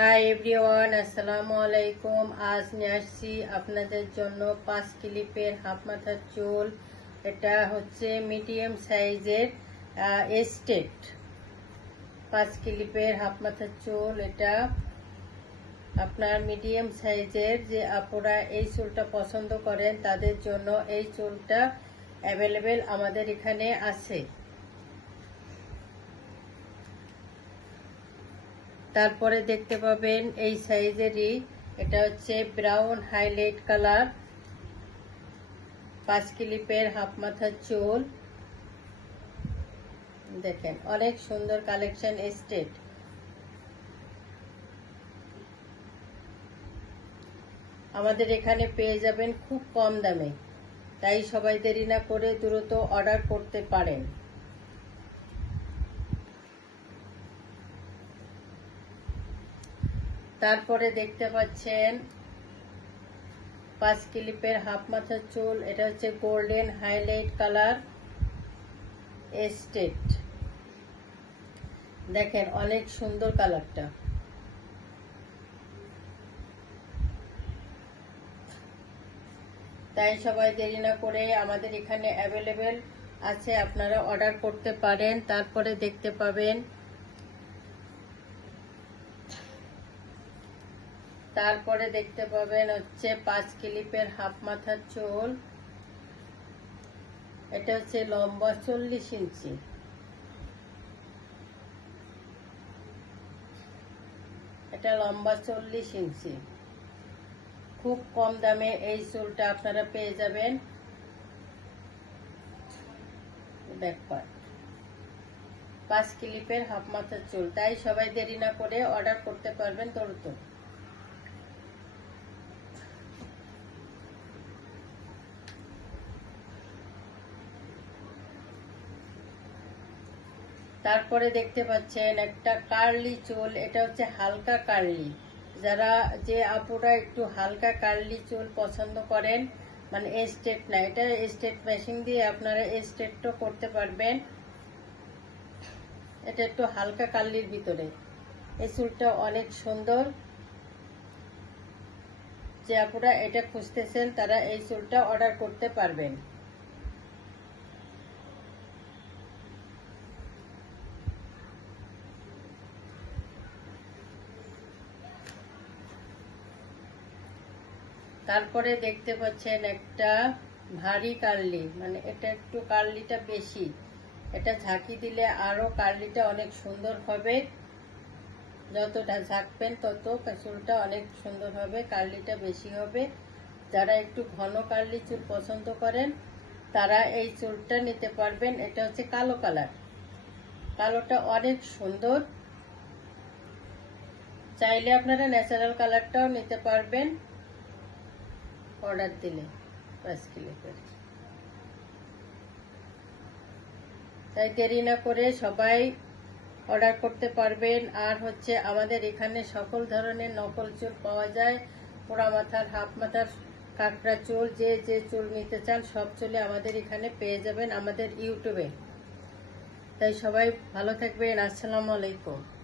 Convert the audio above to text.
Hi everyone আসসালামু আলাইকুম আজ নিয়ে আসছি আপনাদের জন্য পাঁচ ক্লিপের হাফ মাথার চুল, এটা হচ্ছে মিডিয়াম সাইজের এস্টেট পাঁচ ক্লিপের হাফ মাথার চুল, এটা আপনার মিডিয়াম সাইজের যে আপুরা এই চুলটা পছন্দ করেন, তাদের জন্য এই চুলটা অ্যাভেলেবেল আমাদের এখানে আছে। তারপরে দেখতে পাবেন এই সাইজেরই। এটা হচ্ছে ব্রাউন হাইলাইট কালার পাঁচ ক্লিপের হাফ মাথার চুল। দেখেন, অনেক সুন্দর কালেকশন এস্টেট আমাদের এখানে পেয়ে যাবেন খুব কম দামে, তাই সবাই দেরি না করে দ্রুত অর্ডার করতে পারেন। তারপরে দেখতে পাচ্ছেন পাঁচ ক্লিপের হাফ মাথার চুল, এটা হচ্ছে গোল্ডেন হাইলাইট কালার এস্টেট। দেখেন, অনেক সুন্দর কালারটা। তাই সবাই দেরি না করে আমাদের এখানে অ্যাভেলেবেল আছে, আপনারা অর্ডার করতে পারেন, তারপরে দেখতে পাবেন। তারপরে দেখতে পাবেন হচ্ছে পাঁচ ক্লিপের হাফ মাথার চুল। এটা হচ্ছে লম্বা চল্লিশ ইঞ্চি। এটা লম্বা চল্লিশ ইঞ্চি। খুব কম দামে এই চুলটা আপনারা পেয়ে যাবেন। ব্যাকপার্ট। পাঁচ ক্লিপের হাফ মাথার চুল। তাই সবাই দেরি না করে অর্ডার করতে পারবেন তরুত। তারপরে দেখতে পাচ্ছেন একটা কার্লি চুল, এটা হচ্ছে হালকা কার্লি। যারা যে আপুরা একটু হালকা কার্লি চুল পছন্দ করেন মানে স্টেট না, এটা স্টেট মেশিন দিয়ে আপনারা স্টেটও করতে পারবেন। এটা একটু হালকা কার্লির ভিতরে। এই চুলটা অনেক সুন্দর। যে আপুরা এটা খুঁজতেছেন, তারা এই চুলটা অর্ডার করতে পারবেন। তারপরে দেখতে পাচ্ছেন একটা ভারী কার্লি মানে এটা একটু কার্লিটা বেশি। এটা ঝাঁকি দিলে আরও কার্লিটা অনেক সুন্দর হবে। যতটা ঝাঁকবেন তত চুলটা অনেক সুন্দর হবে, কার্লিটা বেশি হবে। যারা একটু ঘন কার্লি চুল পছন্দ করেন, তারা এই চুলটা নিতে পারবেন। এটা হচ্ছে কালো কালার। কালোটা অনেক সুন্দর। চাইলে আপনারা ন্যাচারাল কালারটাও নিতে পারবেন। অর্ডার দিলে পাঁচ কিলো করে। তাই দেরি না করে সবাই অর্ডার করতে পারবেন। আর হচ্ছে আমাদের এখানে সকল ধরনের নকল চুল পাওয়া যায়। পোড়া মাথার, হাফ মাথার, কাঁকড়া চুল, যে যে চুল নিতে চান, সব চুলে আমাদের এখানে পেয়ে যাবেন আমাদের ইউটিউবে। তাই সবাই ভালো থাকবেন। আসসালামু আলাইকুম।